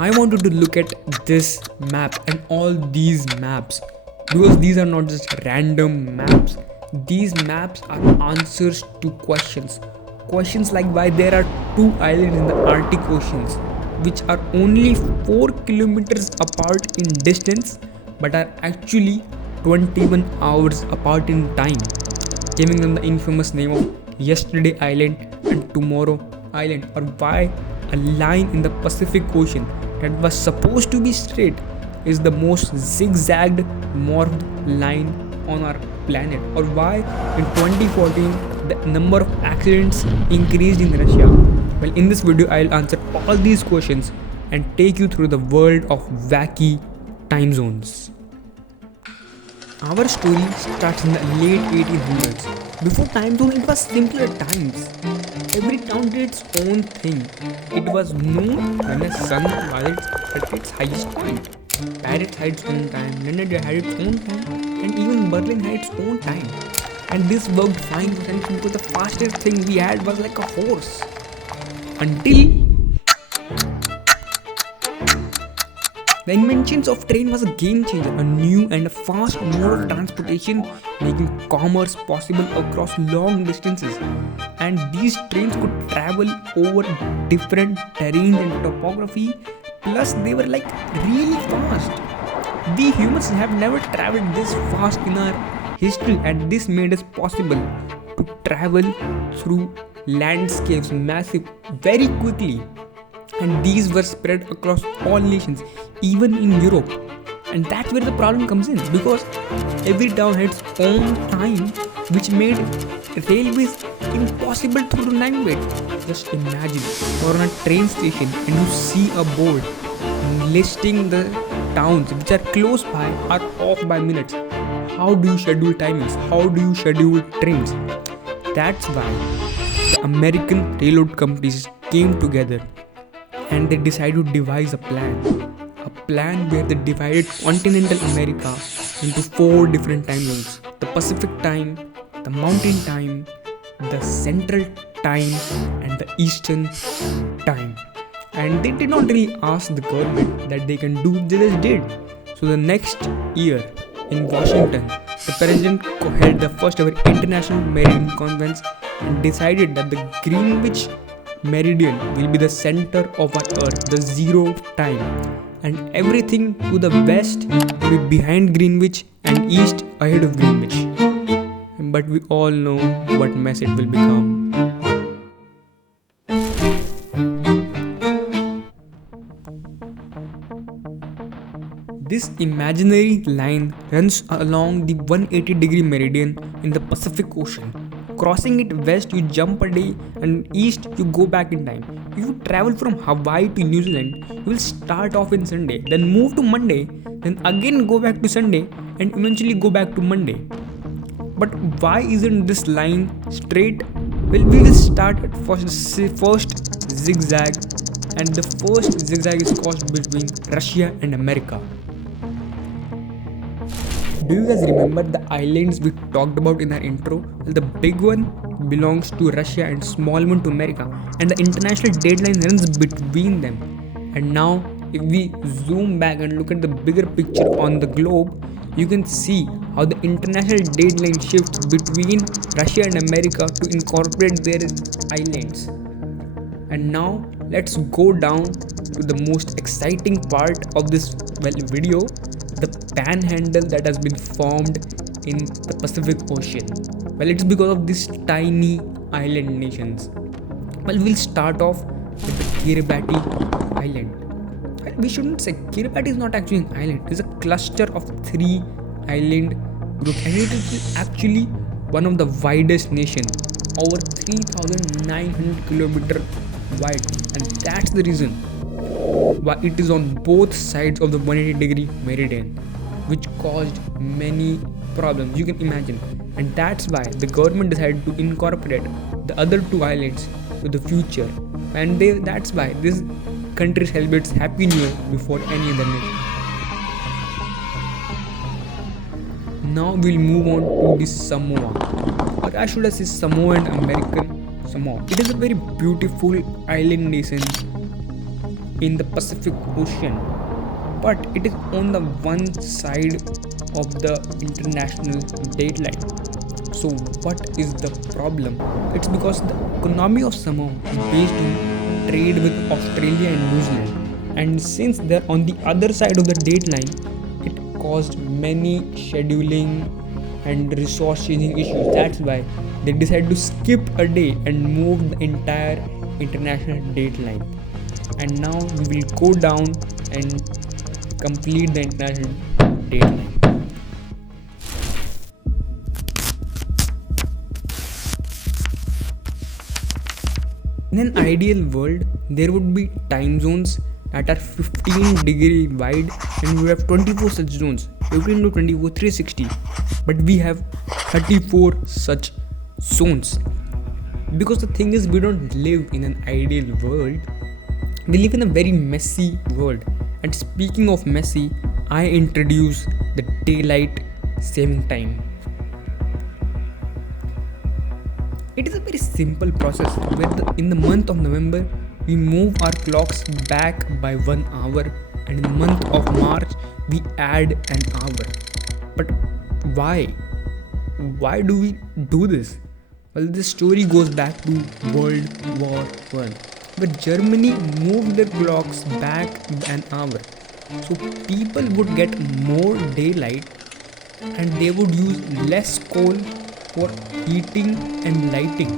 I wanted to look at this map and all these maps because these are not just random maps. These maps are answers to questions. Questions like why there are two islands in the Arctic Oceans which are only 4 kilometers apart in distance but are actually 21 hours apart in time, giving them the infamous name of Yesterday Island and Tomorrow Island, or why a line in the Pacific Ocean that was supposed to be straight is the most zigzagged morphed line on our planet, or why in 2014 the number of accidents increased in Russia. Well, in this video I'll answer all these questions and take you through the world of wacky time zones. Our story starts in the late 1800s. Before time zone, it was simpler times. Every town did its own thing. It was noon when the sun was at its highest point. Paris had its own time, London had its own time, and even Berlin had its own time. And this worked fine for centuries because the fastest thing we had was like a horse. Until the inventions of train was a game changer, a new and a fast mode of transportation, making commerce possible across long distances. And these trains could travel over different terrain and topography, plus they were like really fast. We humans have never traveled this fast in our history, and this made us possible to travel through landscapes massive very quickly. And these were spread across all nations, even in Europe. And that's where the problem comes in, because every town had its own time, which made railways impossible to navigate. Just imagine you're on a train station and you see a board listing the towns which are close by are off by minutes. How do you schedule timings? How do you schedule trains? That's why the American railroad companies came together and they decided to devise a plan where they divided continental America into 4 different time zones: the Pacific time, the Mountain time, the Central time, and the Eastern time. And they did not really ask the government that they can do, they just did. So the next year in Washington, the president held the first ever International Meridian Conference and decided that the Greenwich Meridian will be the center of our earth, the zero time, and everything to the west will be behind Greenwich and east ahead of Greenwich. But we all know what mess it will become. This imaginary line runs along the 180-degree meridian in the Pacific Ocean. Crossing it west, you jump a day, and east, you go back in time. If you travel from Hawaii to New Zealand, you will start off in Sunday, then move to Monday, then again go back to Sunday, and eventually go back to Monday. But why isn't this line straight? Well, we will start at first zigzag, and the first zigzag is caused between Russia and America. Do you guys remember the islands we talked about in our intro? Well, the big one belongs to Russia and small one to America, and the international deadline runs between them. And now if we zoom back and look at the bigger picture on the globe, you can see how the international deadline shifts between Russia and America to incorporate their islands. And now let's go down to the most exciting part of this video, the panhandle that has been formed in the Pacific Ocean. Well, it's because of these tiny island nations. Well, we'll start off with the Kiribati Island. Well, we shouldn't say Kiribati is not actually an island. It's a cluster of 3 island groups, and it is actually one of the widest nations, over 3,900 kilometers wide, and that's the reason why it is on both sides of the 180-degree meridian, which caused many problems you can imagine. And that's why the government decided to incorporate the other 2 islands to the future, and that's why this country celebrates Happy New Year before any other nation. Now we'll move on to the Samoa, or I should say Samoa and American Samoa. It is a very beautiful island nation in the Pacific Ocean, but it is on the one side of the international dateline. So what is the problem? It's because the economy of Samoa is based on trade with Australia and New Zealand, and since they're on the other side of the dateline, it caused many scheduling and resource changing issues. That's why they decided to skip a day and move the entire international dateline. And now we will go down and complete the international dateline. In an ideal world, there would be time zones that are 15 degree wide, and we have 24 such zones, 15 to 24, 360. But we have 34 such zones. Because the thing is, we don't live in an ideal world. We live in a very messy world. And speaking of messy, I introduce the daylight saving time. It is a very simple process where in the month of November we move our clocks back by 1 hour, and in the month of March we add an hour. But why? Why do we do this? Well, this story goes back to World War I, where Germany moved their clocks back an hour. So people would get more daylight and they would use less coal for heating and lighting.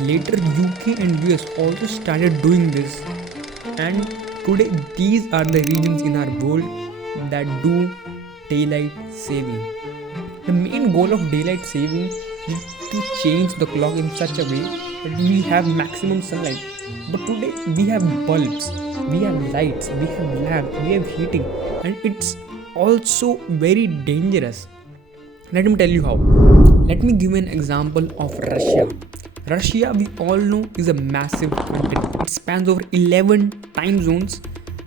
Later, UK and US also started doing this, and today these are the regions in our world that do daylight saving. The main goal of daylight saving is to change the clock in such a way that we have maximum sunlight. But today we have bulbs, we have lights, we have lamps, we have heating, and it's also very dangerous. Let me tell you how. Let me give an example of Russia. Russia, we all know, is a massive country. It spans over 11 time zones,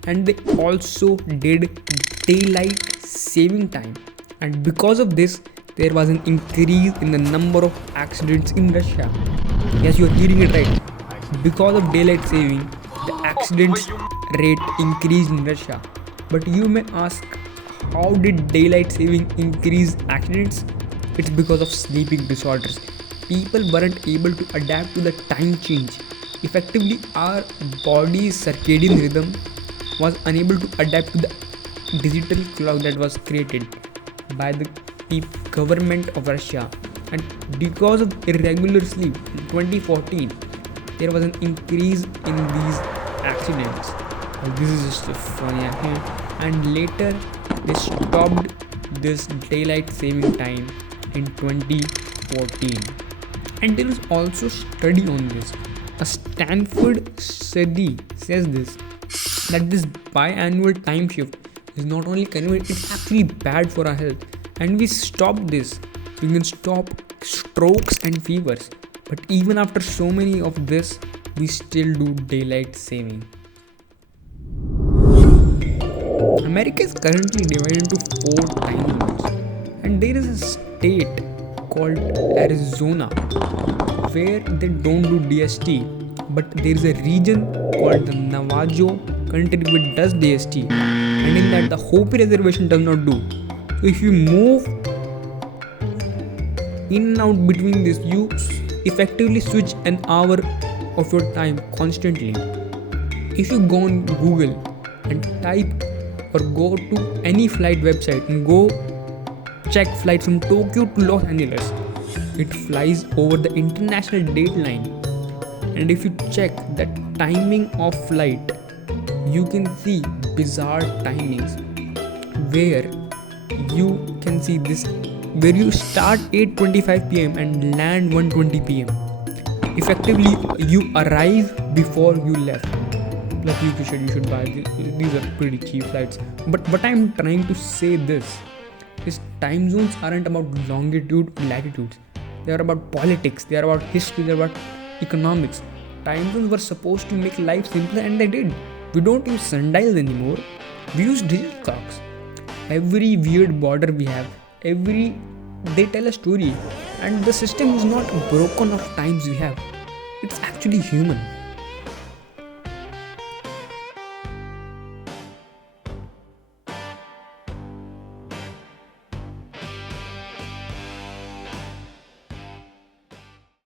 and they also did daylight saving time. And because of this, there was an increase in the number of accidents in Russia. Yes, you are hearing it right. Because of daylight saving, the accidents rate increased in Russia. But you may ask, how did daylight saving increase accidents? It's because of sleeping disorders. People weren't able to adapt to the time change. Effectively, our body's circadian rhythm was unable to adapt to the digital clock that was created by the government of Russia. And because of irregular sleep in 2014, there was an increase in these accidents. Well, this is just funny. And later, they stopped this daylight saving time in 2014. And there is also study on this. A Stanford study says this, that this biannual time shift is not only convenient, it's actually bad for our health. And we stop this, we can stop strokes and fevers. But even after so many of this, we still do daylight saving. America is currently divided into 4 time zones, and there is a state called Arizona where they don't do DST, but there is a region called the Navajo country which does DST, and in that the Hopi reservation does not do. So if you move in and out between this, you effectively switch an hour of your time constantly. If you go on Google and type or go to any flight website and go check flights from Tokyo to Los Angeles, it flies over the international dateline. And if you check the timing of flight, you can see bizarre timings where you can see this, where you start 8:25 p.m. and land 1:20 p.m. Effectively, you arrive before you left. Like you should buy these are pretty cheap flights. But what I'm trying to say this is, time zones aren't about longitude or latitudes. They are about politics, they are about history, they are about economics. Time zones were supposed to make life simpler, and they did. We don't use sundials anymore, we use digital clocks. Every weird border we have, they tell a story, and the system is not broken of times we have. It's actually human.